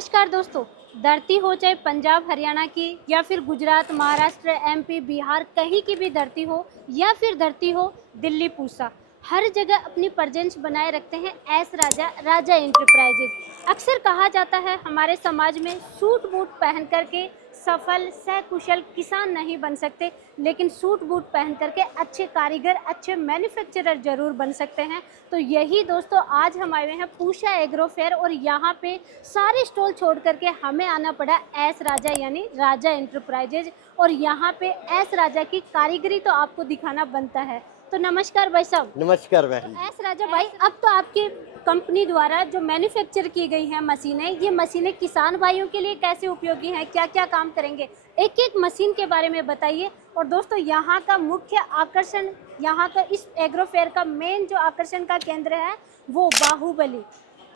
नमस्कार दोस्तों। धरती हो चाहे पंजाब हरियाणा की या फिर गुजरात महाराष्ट्र एमपी बिहार कहीं की भी धरती हो या फिर धरती हो दिल्ली पूसा, हर जगह अपनी प्रेजेंस बनाए रखते हैं एस राजा राजा एंटरप्राइजेज। अक्सर कहा जाता है हमारे समाज में सूट बूट पहन करके सफल सकुशल किसान नहीं बन सकते, लेकिन सूट बूट पहन करके अच्छे कारीगर अच्छे मैन्युफैक्चरर जरूर बन सकते हैं। तो यही दोस्तों आज हम आए हुए हैं पूषा एग्रो फेयर और यहाँ पे सारे स्टॉल छोड़ करके हमें आना पड़ा एस राजा यानी राजा एंटरप्राइजेज, और यहाँ पे एस राजा की कारीगरी तो आपको दिखाना बनता है। तो नमस्कार भाई साहब। नमस्कार बहन। एस राजा भाई, अब तो आपकी कंपनी द्वारा जो मैन्युफैक्चर की गई हैं मशीनें, ये मशीनें किसान भाइयों के लिए कैसे उपयोगी हैं, क्या क्या काम करेंगे, एक एक मशीन के बारे में बताइए। और दोस्तों यहाँ का मुख्य आकर्षण, यहाँ का इस एग्रो फेयर का मेन जो आकर्षण का केंद्र है वो बाहुबली,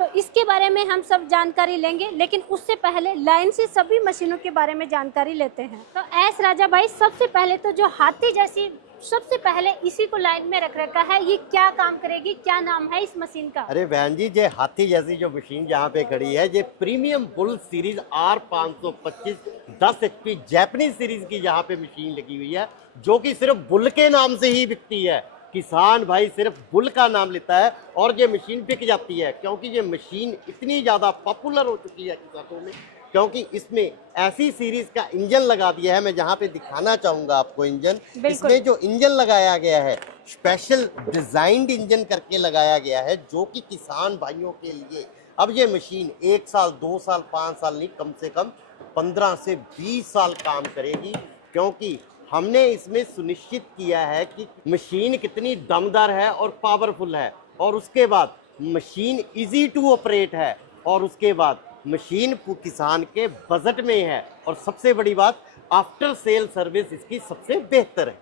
तो इसके बारे में हम सब जानकारी लेंगे, लेकिन उससे पहले लाइन से सभी मशीनों के बारे में जानकारी लेते हैं। तो एस राजा भाई, सबसे पहले तो जो हाथी जैसी, सबसे पहले इसी को लाइन में रख रखा है, ये क्या काम करेगी, क्या नाम है इस मशीन का? अरे बहन जी, ये हाथी जैसी जो मशीन जहाँ पे खड़ी है, ये premium bull series R525 10 HP Japanese series की यहाँ पे मशीन लगी हुई है, जो कि सिर्फ बुल के नाम से ही बिकती है। किसान भाई सिर्फ बुल का नाम लेता है और ये मशीन बिक जाती है, क्योंकि ये मशीन इतनी ज़्यादा पॉपुलर हो चुकी है किसानों में, क्योंकि इसमें ऐसी सीरीज का इंजन लगा दिया है। मैं जहाँ पे दिखाना चाहूँगा आपको इंजन, इसमें जो इंजन लगाया गया है स्पेशल डिजाइंड इंजन करके लगाया गया है, जो कि किसान भाइयों के लिए अब ये मशीन 1 साल 2 साल 5 साल नहीं, कम से कम 15 से 20 साल काम करेगी, क्योंकि हमने इसमें सुनिश्चित किया है कि मशीन कितनी दमदार है और पावरफुल है, और उसके बाद मशीन इजी टू ऑपरेट है, और उसके बाद मशीन किसान के बजट में है, और सबसे बड़ी बात आफ्टर सेल सर्विस इसकी सबसे बेहतर है।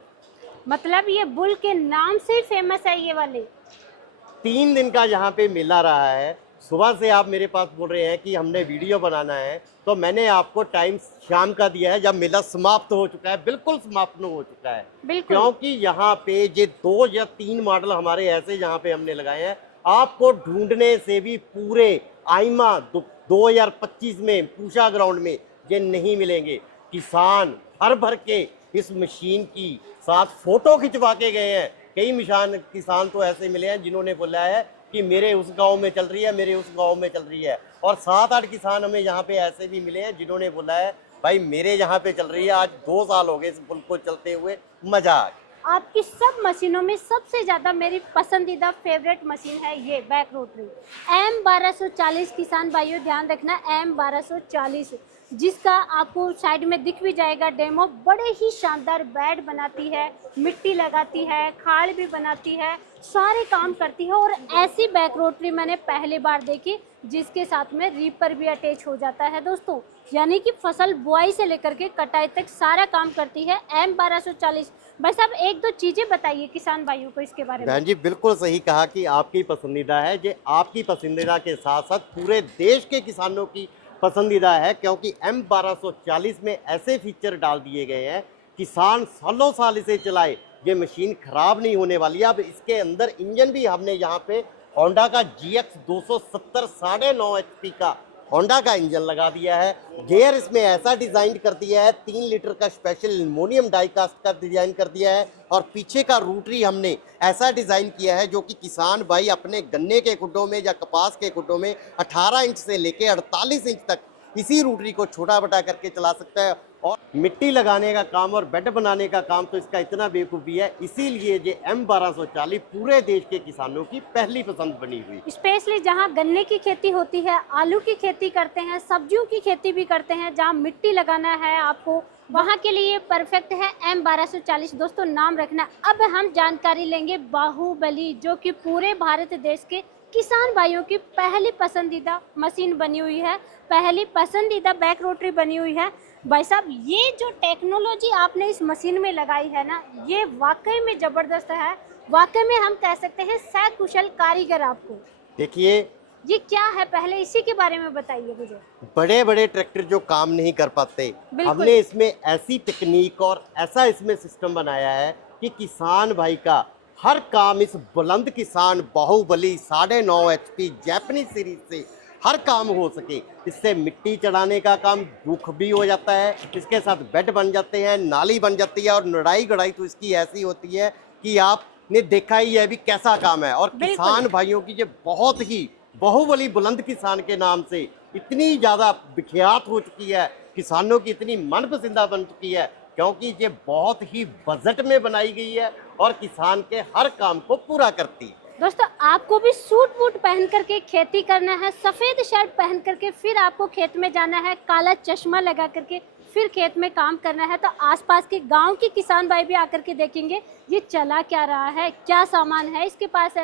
मतलब ये बुल के नाम से ही फेमस है ये वाले। 3 दिन का यहाँ पे मेला रहा है। सुबह से आप मेरे पास बोल रहे हैं कि हमने वीडियो बनाना है, तो मैंने आपको टाइम शाम का दिया है जब मेला समाप्त हो चुका है, बिल्कुल समाप्त हो चुका है, क्योंकि यहाँ पे ये 2 या 3 मॉडल हमारे ऐसे यहाँ पे हमने लगाए हैं। आपको ढूंढने से भी पूरे आईमा 2025 में पूषा ग्राउंड में ये नहीं मिलेंगे। किसान हर भर के इस मशीन की साथ फोटो खिंचवा के गए हैं। कई किसान तो ऐसे मिले हैं जिन्होंने बोला है कि मेरे उस गांव में चल रही है, मेरे उस गांव में चल रही है, और 7-8 किसान हमें यहाँ पे ऐसे भी मिले हैं जिन्होंने बोला है भाई मेरे यहाँ पे चल रही है, आज 2 साल हो गए इस पुल को चलते हुए, मजा आ गया। आपकी सब मशीनों में सबसे ज्यादा मेरी पसंदीदा फेवरेट मशीन है ये बैक रोटरी M1240। किसान भाइयों ध्यान रखना, M1240, जिसका आपको साइड में दिख भी जाएगा डेमो। बड़े ही शानदार बेड बनाती है, मिट्टी लगाती है, खाड़ भी बनाती है, सारे काम करती है। और ऐसी बैक रोटरी मैंने पहली बार देखी जिसके साथ में रीपर भी अटैच हो जाता है दोस्तों, यानी कि फसल बुआई से लेकर के कटाई तक सारा काम करती है M1240। भाई साहब, 1-2 चीजें बताइए किसान भाइयों को इसके बारे में। बहन जी बिल्कुल सही कहा कि आपकी पसंदीदा है, ये आपकी पसंदीदा के साथ साथ पूरे देश के किसानों की पसंदीदा है, क्योंकि M1240 में ऐसे फीचर डाल दिए गए हैं किसान सालों साल इसे चलाए, ये मशीन खराब नहीं होने वाली है। अब इसके अंदर इंजन भी हमने यहाँ पे होंडा का GX 270 9.5 HP का होंडा का इंजन लगा दिया है। गियर इसमें ऐसा डिजाइन कर दिया है, 3 लीटर का स्पेशल एल्युमिनियम डाई कास्ट का डिजाइन कर दिया है, और पीछे का रूटरी हमने ऐसा डिजाइन किया है जो कि किसान भाई अपने गन्ने के खुड्डों में या कपास के खुड्डों में 18 इंच से लेके 48 इंच तक इसी रूटरी को छोटा बड़ा करके चला सकता है। और मिट्टी लगाने का काम और बेड बनाने का काम तो इसका इतना बेवकूफ़ी है, इसीलिए ये M1240 पूरे देश के किसानों की पहली पसंद बनी हुई। स्पेशली जहाँ गन्ने की खेती होती है, आलू की खेती करते हैं, सब्जियों की खेती भी करते हैं, जहाँ मिट्टी लगाना है आपको, वहाँ के लिए परफेक्ट है M1240 दोस्तों, नाम रखना। अब हम जानकारी लेंगे बाहुबली, जो कि पूरे भारत देश के किसान भाइयों की पहली पसंदीदा मशीन बनी हुई है, पहली पसंदीदा बैक रोटरी बनी हुई है। भाई साहब, ये जो टेक्नोलॉजी आपने इस मशीन में लगाई है ना, ये वाकई में जबरदस्त है, वाकई में हम कह सकते हैं सकुशल कारीगर आपको। देखिए ये क्या है, पहले इसी के बारे में बताइए मुझे। बड़े बड़े ट्रैक्टर जो काम नहीं कर पाते, हमने इसमें ऐसी टेक्निक और ऐसा इसमें सिस्टम बनाया है कि किसान भाई का हर काम इस बुलंद किसान बाहुबली 9.5 HP जैपनीज सीरीज से हर काम हो सके। इससे मिट्टी चढ़ाने का काम दुख भी हो जाता है, इसके साथ बेड बन जाते हैं, नाली बन जाती है, और निराई गुड़ाई तो इसकी ऐसी होती है कि आपने देखा ही है भी कैसा काम है। और किसान भाइयों की ये बहुत ही बाहुबली बुलंद किसान के नाम से इतनी ज़्यादा विख्यात हो चुकी है, किसानों की इतनी मनपसंदा बन चुकी है, क्योंकि ये बहुत ही बजट में बनाई गई है और किसान के हर काम को पूरा करती है। दोस्तों, आपको भी सूट बूट पहन करके खेती करना है, सफ़ेद शर्ट पहन करके फिर आपको खेत में जाना है, काला चश्मा लगा करके फिर खेत में काम करना है, तो आसपास के गांव के किसान भाई भी आकर के देखेंगे ये चला क्या रहा है, क्या सामान है इसके पास,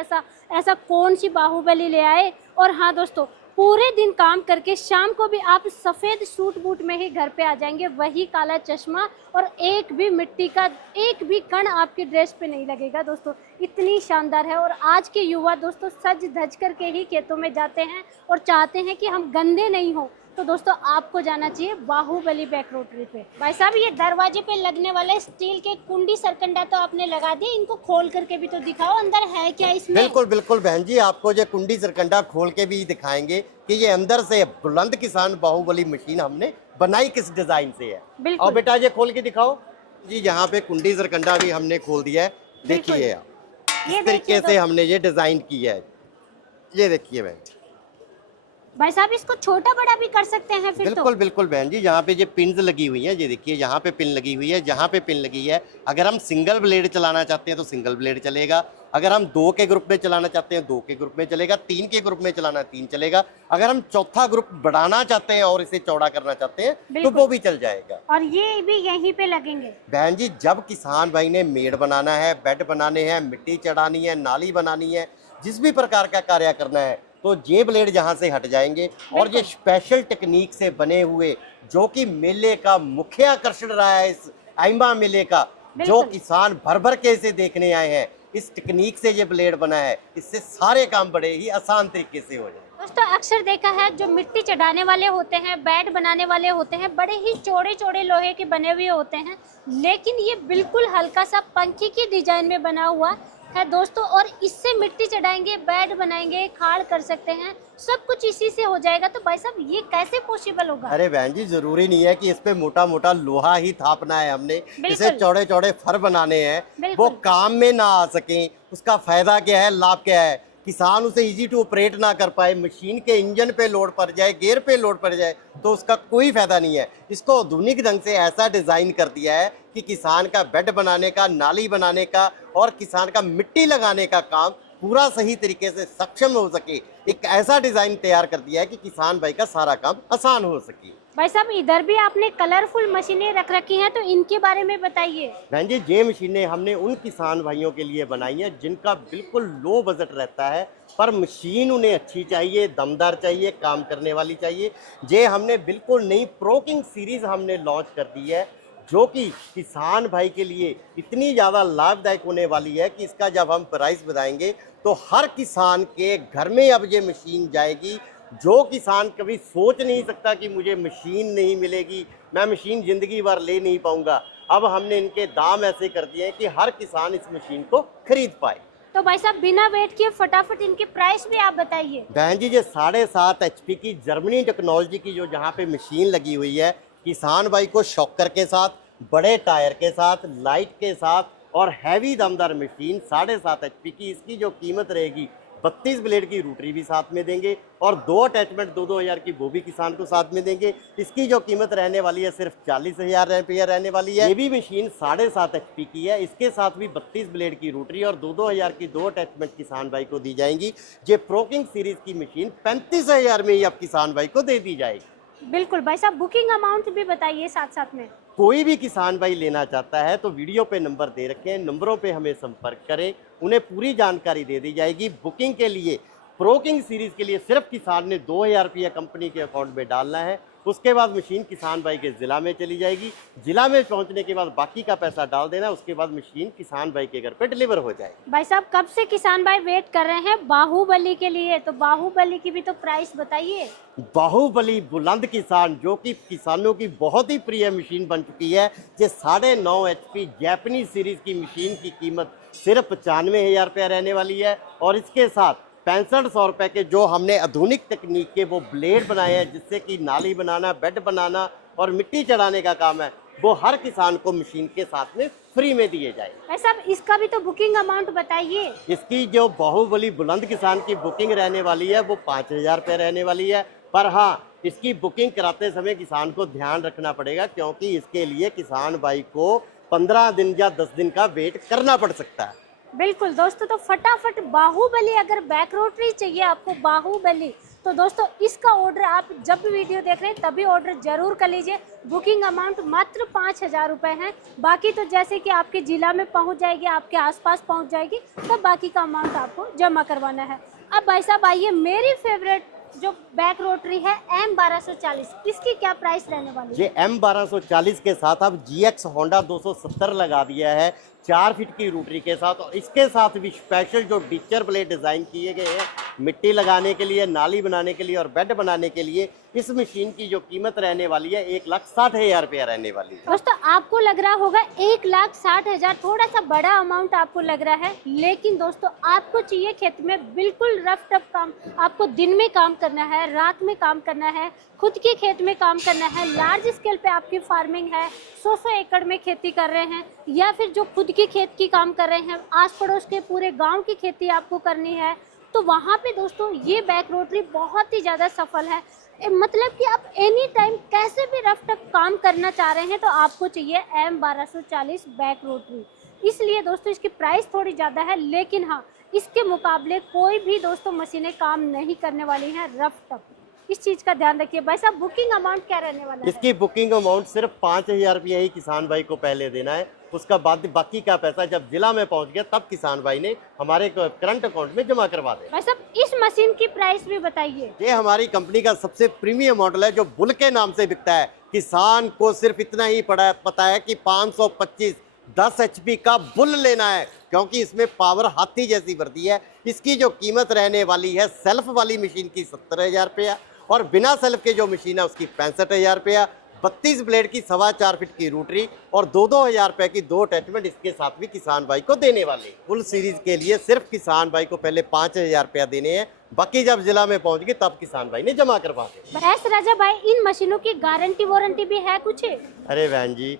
ऐसा कौन सी बाहुबली ले आए। और हाँ दोस्तों, पूरे दिन काम करके शाम को भी आप सफ़ेद सूट बूट में ही घर पे आ जाएंगे, वही काला चश्मा, और एक भी मिट्टी का एक भी कण आपकी ड्रेस पे नहीं लगेगा। दोस्तों, इतनी शानदार है। और आज के युवा दोस्तों सज धज करके ही खेतों में जाते हैं और चाहते हैं कि हम गंदे नहीं हो। तो दोस्तों, आपको जाना चाहिए बाहुबली बैक रोटरी पे। भाई साहब, ये दरवाजे पे लगने वाले स्टील के कुंडी सरकंडा तो आपने लगा दिए, इनको खोल करके भी तो दिखाओ अंदर है क्या इसमें। बिल्कुल बिल्कुल बहन जी, आपको ये कुंडी सरकंडा खोल के भी दिखाएंगे कि ये अंदर से बुलंद किसान बाहुबली मशीन हमने बनाई किस डिजाइन से है। और बेटा ये खोल के दिखाओ जी। यहाँ पे कुंडी सरकंडा भी हमने खोल दिया है, देखिए आप इस तरीके से हमने ये डिजाइन किया है। ये देखिए बहन जी, भाई साहब इसको छोटा बड़ा भी कर सकते हैं फिर। बिल्कुल बिल्कुल बहन जी, यहाँ पे ये पिन्स लगी हुई है, ये देखिए यहाँ पे पिन लगी हुई है, जहाँ पे पिन लगी है। अगर हम सिंगल ब्लेड चलाना चाहते हैं तो सिंगल ब्लेड चलेगा, अगर हम 2 के ग्रुप में चलाना चाहते हैं 2 के ग्रुप में चलेगा, 3 के ग्रुप में चलाना 3 चलेगा, अगर हम चौथा ग्रुप बढ़ाना चाहते हैं और इसे चौड़ा करना चाहते हैं तो वो भी चल जाएगा। और ये भी यहीं पे लगेंगे बहन जी। जब किसान भाई ने मेड़ बनाना है, बेड बनाने हैं, मिट्टी चढ़ानी है, नाली बनानी है, जिस भी प्रकार का कार्य करना है, तो ये ब्लेड जहाँ से हट जाएंगे। और ये स्पेशल टेक्निक से बने हुए, जो कि मेले का मुख्य आकर्षण रहा है इस आइमा मेले का, जो किसान भर भर के इसे देखने आए हैं, इस टेक्निक से ये ब्लेड बना है। इससे सारे काम बड़े ही आसान तरीके से हो जाए। दोस्तों, अक्सर देखा है जो मिट्टी चढ़ाने वाले होते हैं, बेड बनाने वाले होते हैं, बड़े ही चौड़े चौड़े लोहे के बने हुए होते हैं, लेकिन ये बिल्कुल हल्का सा पंखी की डिजाइन में बना हुआ है दोस्तों। और इससे मिट्टी चढ़ाएंगे, बेड बनाएंगे, खाड़ कर सकते हैं, सब कुछ इसी से हो जाएगा। तो भाई साहब ये कैसे पॉसिबल होगा। अरे बहन जी, जरूरी नहीं है कि इस पे मोटा मोटा लोहा ही थापना है, हमने इसे चौड़े चौड़े फर बनाने हैं, वो काम में ना आ सके। उसका फायदा क्या है, लाभ क्या है, किसान उसे इजी टू ऑपरेट ना कर पाए, मशीन के इंजन पे लोड पड़ जाए, गियर पे लोड पड़ जाए, तो उसका कोई फायदा नहीं है। इसको आधुनिक ढंग से ऐसा डिजाइन कर दिया है कि किसान का बेड बनाने का, नाली बनाने का और किसान का मिट्टी लगाने का काम पूरा सही तरीके से सक्षम हो सके। एक ऐसा डिजाइन तैयार कर दिया है कि किसान भाई का सारा काम आसान हो सके। भाई साहब, इधर भी आपने कलरफुल मशीनें रख रखी हैं, तो इनके बारे में बताइए। बहन जी, ये मशीनें हमने उन किसान भाइयों के लिए बनाई हैं जिनका बिल्कुल लो बजट रहता है, पर मशीन उन्हें अच्छी चाहिए, दमदार चाहिए, काम करने वाली चाहिए। ये हमने बिल्कुल नई प्रो किंग सीरीज हमने लॉन्च कर दी है, जो कि किसान भाई के लिए इतनी ज़्यादा लाभदायक होने वाली है कि इसका जब हम प्राइस बताएंगे तो हर किसान के घर में अब ये मशीन जाएगी। जो किसान कभी सोच नहीं सकता कि मुझे मशीन नहीं मिलेगी, मैं मशीन ज़िंदगी भर ले नहीं पाऊंगा, अब हमने इनके दाम ऐसे कर दिए हैं कि हर किसान इस मशीन को खरीद पाए। तो भाई साहब, बिना वेट किए फटाफट इनके प्राइस भी आप बताइए। बहन जी, ये 7.5 HP की जर्मनी टेक्नोलॉजी की जो जहाँ पे मशीन लगी हुई है, किसान भाई को शॉकर के साथ, बड़े टायर के साथ, लाइट के साथ और हैवी दमदार मशीन 7.5 HP की। इसकी जो कीमत रहेगी, 32 ब्लेड की रोटरी भी साथ में देंगे और 2 अटैचमेंट 2-2 हज़ार की वो भी किसान को साथ में देंगे। इसकी जो कीमत रहने वाली है सिर्फ 40,000 रुपया रहने वाली है। ये भी मशीन 7.5 HP की है, इसके साथ भी 32 ब्लेड की रोटरी और 2-2 हज़ार की 2 अटैचमेंट किसान भाई को दी जाएंगी। ये प्रो किंग सीरीज की मशीन 35,000 में ही अब किसान भाई को दे दी जाएगी। बिल्कुल भाई साहब, बुकिंग अमाउंट भी बताइए साथ साथ में। कोई भी किसान भाई लेना चाहता है तो वीडियो पे नंबर दे रखे हैं, नंबरों पे हमें संपर्क करें, उन्हें पूरी जानकारी दे दी जाएगी। बुकिंग के लिए, प्रो किंग सीरीज के लिए सिर्फ किसान ने 2,000 रुपया कंपनी के अकाउंट में डालना है। उसके बाद मशीन किसान भाई के ज़िला में चली जाएगी, ज़िला में पहुंचने के बाद बाकी का पैसा डाल देना, उसके बाद मशीन किसान भाई के घर पे डिलीवर हो जाएगी। भाई साहब, कब से किसान भाई वेट कर रहे हैं बाहुबली के लिए, तो बाहुबली की भी तो प्राइस बताइए। बाहुबली बुलंद किसान, जो कि किसानों की बहुत ही प्रिय मशीन बन चुकी है, ये 9.5 HP जैपनीज सीरीज की मशीन की कीमत सिर्फ 95,000 रुपया रहने वाली है और इसके साथ ₹6500 के जो हमने आधुनिक तकनीक के वो ब्लेड बनाए हैं, जिससे कि नाली बनाना, बेड बनाना और मिट्टी चढ़ाने का काम है, वो हर किसान को मशीन के साथ में फ्री में दिए जाए। भाई साहब इसका भी तो बुकिंग अमाउंट बताइए। इसकी जो बाहुबली बुलंद किसान की बुकिंग रहने वाली है वो 5000 रुपये रहने वाली है। पर हाँ, इसकी बुकिंग कराते समय किसान को ध्यान रखना पड़ेगा, क्योंकि इसके लिए किसान भाई को 15 दिन या 10 दिन का वेट करना पड़ सकता है। बिल्कुल दोस्तों, तो फटाफट बाहुबली, अगर बैक रोटरी चाहिए आपको बाहुबली, तो दोस्तों इसका ऑर्डर आप जब भी वीडियो देख रहे हैं तभी ऑर्डर जरूर कर लीजिए। बुकिंग अमाउंट मात्र 5000 रुपये है। बाकी तो जैसे कि आपके जिला में पहुंच जाएगी, आपके आसपास पहुंच जाएगी, तब बाकी का अमाउंट आपको जमा करवाना है। अब भाई साहब आइए, मेरी फेवरेट जो बैक रोटरी है M1240, इसकी क्या प्राइस रहने वाली है? ये M1240 के साथ अब GX होंडा 270 लगा दिया है 4 फीट की रोटरी के साथ, और इसके साथ भी स्पेशल जो डिचर ब्लेड डिज़ाइन किए गए हैं मिट्टी लगाने के लिए, नाली बनाने के लिए और बेड बनाने के लिए। इस मशीन की जो कीमत रहने वाली है 1,60,000 रुपया रहने वाली है। दोस्तों आपको लग रहा होगा 1,60,000 थोड़ा सा बड़ा अमाउंट आपको लग रहा है, लेकिन दोस्तों आपको चाहिए खेत में बिल्कुल रफ टफ काम। आपको दिन में काम करना है, रात में काम करना है, खुद के खेत में काम करना है, लार्ज स्केल पे आपकी फार्मिंग है, 100 एकड़ में खेती कर रहे हैं, या फिर जो खुद की खेत की काम कर रहे हैं, आस पड़ोस के पूरे गांव की खेती आपको करनी है, तो वहाँ पे दोस्तों ये बैक रोटरी बहुत ही ज़्यादा सफल है। मतलब कि आप एनी टाइम कैसे भी रफ टफ काम करना चाह रहे हैं तो आपको चाहिए M1240 बैक रोटरी। इसलिए दोस्तों इसकी प्राइस थोड़ी ज़्यादा है, लेकिन हाँ इसके मुकाबले कोई भी दोस्तों मशीनें काम नहीं करने वाली हैं रफ टफ। इस चीज़ का ध्यान रखिए। भाई साहब बुकिंग अमाउंट क्या रहने वाला है? इसकी बुकिंग अमाउंट सिर्फ 5000 रुपया ही किसान भाई को पहले देना है। उसका बाद बाकी का पैसा जब जिला में पहुंच गया तब किसान भाई ने हमारे करंट अकाउंट में जमा करवा देना। भाई साहब इस मशीन की प्राइस भी बताइए। ये हमारी कंपनी का सबसे प्रीमियम मॉडल है जो बुल के नाम से बिकता है। किसान को सिर्फ इतना ही पता है कि 525 10 HP का बुल लेना है, क्योंकि इसमें पावर हाथी जैसी वर्दी है। इसकी जो कीमत रहने वाली है सेल्फ वाली मशीन की 70,000 रुपया, और बिना सेल्फ के जो मशीन है उसकी 65,000 रुपया। 32 ब्लेड की 4.25 फीट की रोटरी और 2-2 रुपए की 2 अटैचमेंट इसके साथ भी किसान भाई को देने वाले। फुल सीरीज के लिए सिर्फ किसान भाई को पहले 5000 रुपया देने हैं, बाकी जब जिला में पहुंच गए तब किसान भाई ने जमा करवा दे। एस राजा भाई इन मशीनों की गारंटी वारंटी भी है कुछ? अरे बहन जी,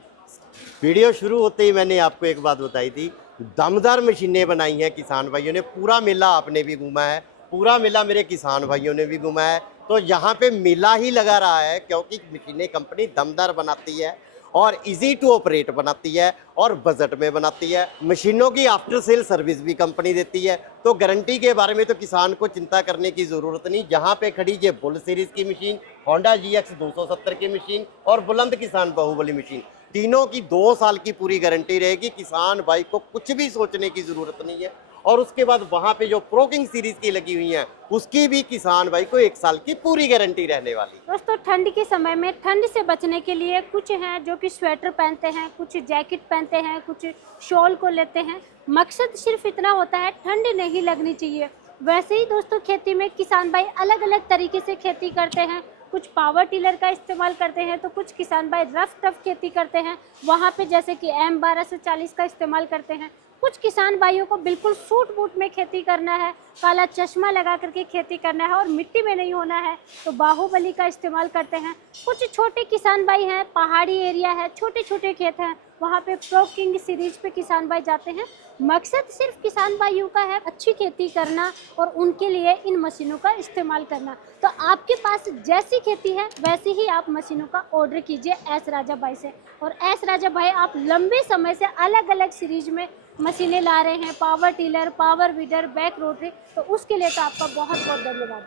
वीडियो शुरू होते ही मैंने आपको एक बात बताई थी, दमदार मशीनें बनाई हैं किसान भाइयों ने। पूरा मेला आपने भी घूमा है, पूरा मेला मेरे किसान भाइयों ने भी घूमा है, तो यहाँ पे मेला ही लगा रहा है, क्योंकि मशीनें कंपनी दमदार बनाती है और इजी टू ऑपरेट बनाती है और बजट में बनाती है। मशीनों की आफ्टर सेल सर्विस भी कंपनी देती है, तो गारंटी के बारे में तो किसान को चिंता करने की ज़रूरत नहीं। जहाँ पे खड़ी ये बुल सीरीज़ की मशीन, होंडा GX 270 की मशीन और बुलंद किसान बाहुबली मशीन, तीनों की 2 साल की पूरी गारंटी रहेगी। किसान भाई को कुछ भी सोचने की ज़रूरत नहीं है। और उसके बाद वहाँ पे जो प्रोकिंग सीरीज की लगी हुई हैं उसकी भी किसान भाई को 1 साल की पूरी गारंटी रहने वाली। दोस्तों ठंड के समय में ठंड से बचने के लिए कुछ हैं जो कि स्वेटर पहनते हैं, कुछ जैकेट पहनते हैं, कुछ शॉल को लेते हैं। मकसद सिर्फ इतना होता है ठंड नहीं लगनी चाहिए। वैसे ही दोस्तों खेती में किसान भाई अलग अलग तरीके से खेती करते हैं। कुछ पावर टिलर का इस्तेमाल करते हैं, तो कुछ किसान भाई रफ टफ खेती करते हैं, वहाँ पे जैसे कि M1240 का इस्तेमाल करते हैं। कुछ किसान भाइयों को बिल्कुल सूट बूट में खेती करना है, काला चश्मा लगा करके खेती करना है और मिट्टी में नहीं होना है, तो बाहुबली का इस्तेमाल करते हैं। कुछ छोटे किसान भाई हैं, पहाड़ी एरिया है, छोटे छोटे खेत हैं, वहाँ पे प्रो किंग सीरीज पे किसान भाई जाते हैं। मकसद सिर्फ किसान भाइयों का है अच्छी खेती करना और उनके लिए इन मशीनों का इस्तेमाल करना। तो आपके पास जैसी खेती है वैसे ही आप मशीनों का ऑर्डर कीजिए एस राजा भाई से। और एस राजा भाई आप लंबे समय से अलग अलग सीरीज में मशीनें ला रहे हैं, power tiller, power weeder, back rotary, तो उसके लिए तो आपका बहुत बहुत धन्यवाद।